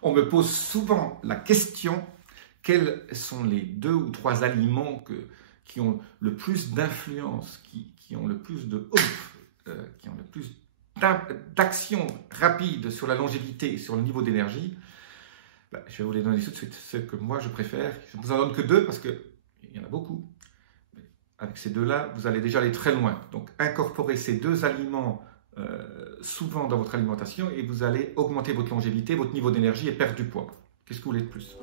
On me pose souvent la question, quels sont les 2 ou 3 aliments qui ont le plus d'influence, qui ont le plus de qui ont le plus d'action rapide sur la longévité et sur le niveau d'énergie? Je vais vous les donner tout de suite. Ce que moi je préfère, je ne vous en donne que 2 parce qu'il y en a beaucoup. Avec ces 2-là, vous allez déjà aller très loin. Donc incorporez ces 2 aliments souvent dans votre alimentation et vous allez augmenter votre longévité, votre niveau d'énergie et perdre du poids. Qu'est-ce que vous voulez de plus?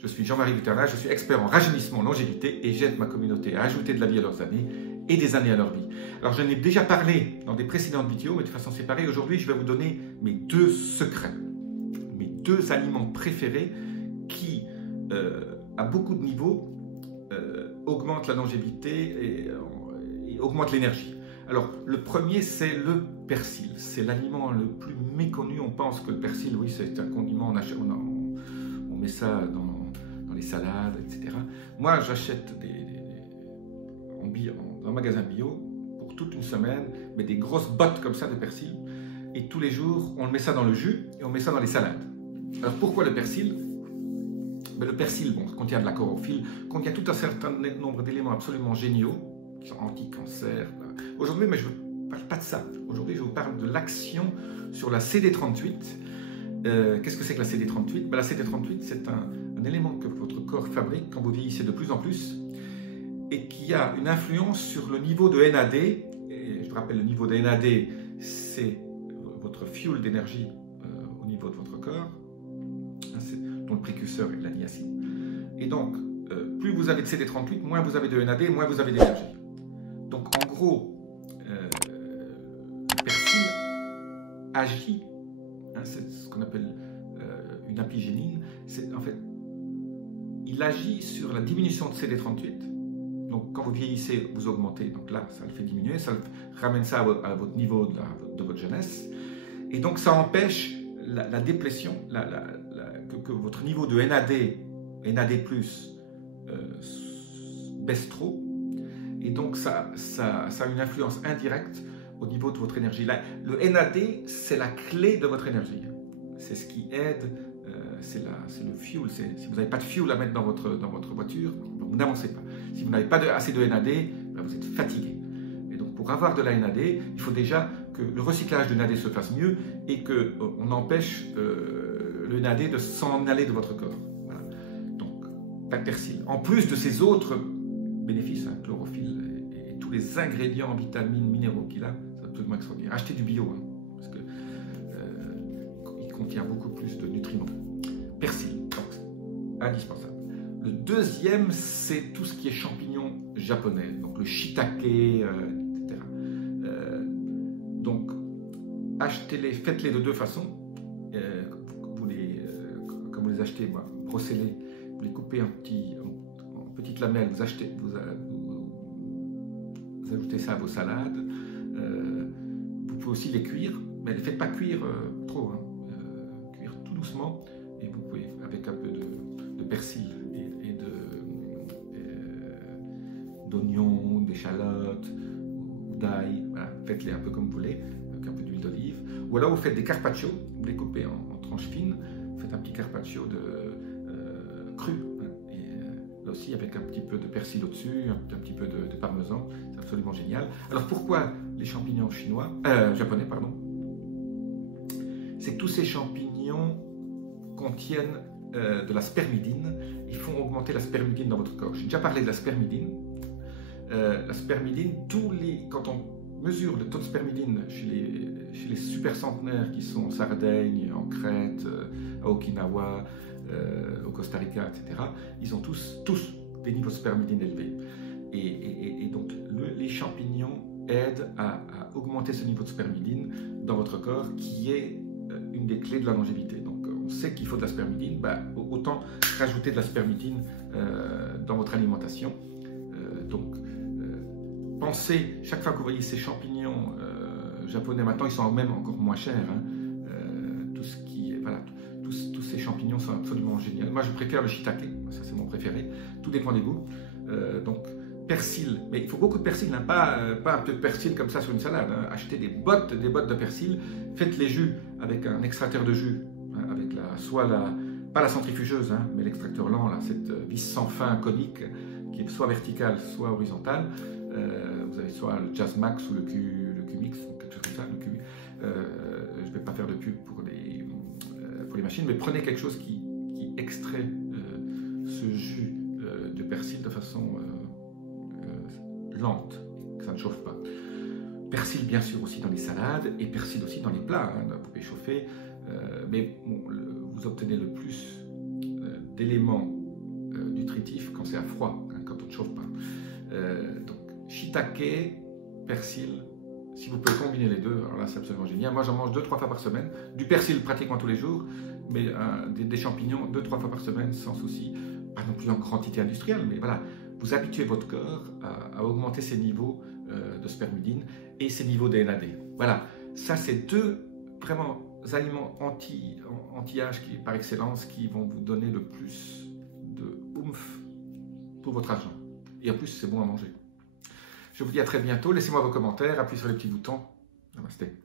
Je suis Jean-Marie Buterna, je suis expert en rajeunissement, longévité et j'aide ma communauté à ajouter de la vie à leurs années et des années à leur vie. Alors j'en ai déjà parlé dans des précédentes vidéos, mais de façon séparée. Aujourd'hui, je vais vous donner mes 2 secrets, mes 2 aliments préférés qui, à beaucoup de niveaux, augmentent la longévité et augmentent l'énergie. Alors, le premier, c'est le persil. C'est l'aliment le plus méconnu. On pense que le persil, oui, c'est un condiment, on met ça dans les salades, etc. Moi, j'achète dans un magasin bio, pour toute une semaine, mais des grosses bottes comme ça de persil. Et tous les jours, on met ça dans le jus et on met ça dans les salades. Alors, pourquoi le persil? Le persil, bon, contient de la chlorophylle, contient tout un certain nombre d'éléments absolument géniaux, qui sont anti-cancer. Aujourd'hui, mais je ne parle pas de ça. Aujourd'hui, je vous parle de l'action sur la CD38. Qu'est-ce que c'est que la CD38? La CD38, c'est un élément que votre corps fabrique quand vous vieillissez de plus en plus et qui a une influence sur le niveau de NAD. Et je vous rappelle, le niveau de NAD, c'est votre fuel d'énergie au niveau de votre corps, dont le précurseur est de la niacine. Et donc, plus vous avez de CD38, moins vous avez de NAD, moins vous avez d'énergie. Donc, en gros, le persil agit, c'est ce qu'on appelle une apigénine. En fait, il agit sur la diminution de CD38. Donc, quand vous vieillissez, vous augmentez. Donc là, ça le fait diminuer, ça ramène ça à votre niveau de votre jeunesse. Et donc, ça empêche la déplétion, que votre niveau de NAD+, baisse trop. Et donc, ça a une influence indirecte au niveau de votre énergie. Le NAD, c'est la clé de votre énergie. C'est ce qui aide, c'est le fuel. Si vous n'avez pas de fuel à mettre dans votre voiture, vous n'avancez pas. Si vous n'avez pas assez de NAD, vous êtes fatigué. Et donc, pour avoir de la NAD, il faut déjà que le recyclage de NAD se fasse mieux et qu'on empêche le NAD de s'en aller de votre corps. Voilà. Donc, pas de persil. En plus de ces autres bénéfices, chlorophylle et tous les ingrédients, vitamines, minéraux qu'il a, c'est absolument extraordinaire. Achetez du bio, parce que il contient beaucoup plus de nutriments. Persil, donc indispensable. Le deuxième, c'est tout ce qui est champignons japonais, donc le shiitake, etc. Donc, achetez-les, faites-les de 2 façons. Comme vous les achetez, brossez-les, vous les coupez en petites lamelles, vous ajoutez ça à vos salades. Vous pouvez aussi les cuire, mais ne les faites pas cuire trop, cuire tout doucement, et vous pouvez, avec un peu de persil et d'oignons, d'échalotes, ou d'ail, voilà, faites-les un peu comme vous voulez, avec un peu d'huile d'olive. Ou alors vous faites des carpaccio, vous les coupez en tranches fines, vous faites un petit carpaccio cru, et là aussi avec un petit peu de persil au-dessus, un petit peu de parmesan, c'est absolument génial. Alors pourquoi les champignons japonais, pardon? C'est que tous ces champignons contiennent de la spermidine, ils font augmenter la spermidine dans votre corps. J'ai déjà parlé de la spermidine. La spermidine, quand on mesure le taux de spermidine chez les super centenaires qui sont en Sardaigne, en Crète, à Okinawa, au Costa Rica, etc., ils ont tous des niveaux de spermidine élevés. Et donc, les champignons aident à augmenter ce niveau de spermidine dans votre corps, qui est une des clés de la longévité. Donc, on sait qu'il faut de la spermidine, autant rajouter de la spermidine dans votre alimentation. Donc, pensez, chaque fois que vous voyez ces champignons japonais, maintenant ils sont même encore moins chers, tous ces champignons sont absolument géniaux. Moi je préfère le shiitake, ça c'est mon préféré, tout dépend des goûts. Donc persil, mais il faut beaucoup de persil, hein, pas un peu de persil comme ça sur une salade. Hein. Achetez des bottes de persil, faites les jus avec un extracteur de jus, hein, avec pas la centrifugeuse, hein, mais l'extracteur lent, là, cette vis sans fin conique qui est soit verticale, soit horizontale. Vous avez soit le Jazz Max ou le Q-Mix, quelque chose comme ça, le Q. Je ne vais pas faire de pub pour les machines, mais prenez quelque chose qui extrait ce jus de persil de façon lente, que ça ne chauffe pas. Persil bien sûr aussi dans les salades et persil aussi dans les plats, hein, vous pouvez chauffer, mais bon, vous obtenez le plus d'éléments nutritifs quand c'est à froid, hein, quand on ne chauffe pas. Donc shiitake, persil, si vous pouvez combiner les deux, alors là c'est absolument génial. Moi j'en mange 2-3 fois par semaine, du persil pratiquement tous les jours, mais des champignons 2-3 fois par semaine sans souci, pas non plus en quantité industrielle, mais voilà, vous habituez votre corps à augmenter ses niveaux de spermidine et ses niveaux de NAD. Voilà, ça c'est deux vraiment aliments anti-âge par excellence qui vont vous donner le plus de oomph pour votre argent. Et en plus c'est bon à manger. Je vous dis à très bientôt, laissez-moi vos commentaires, appuyez sur les petits boutons. Namasté.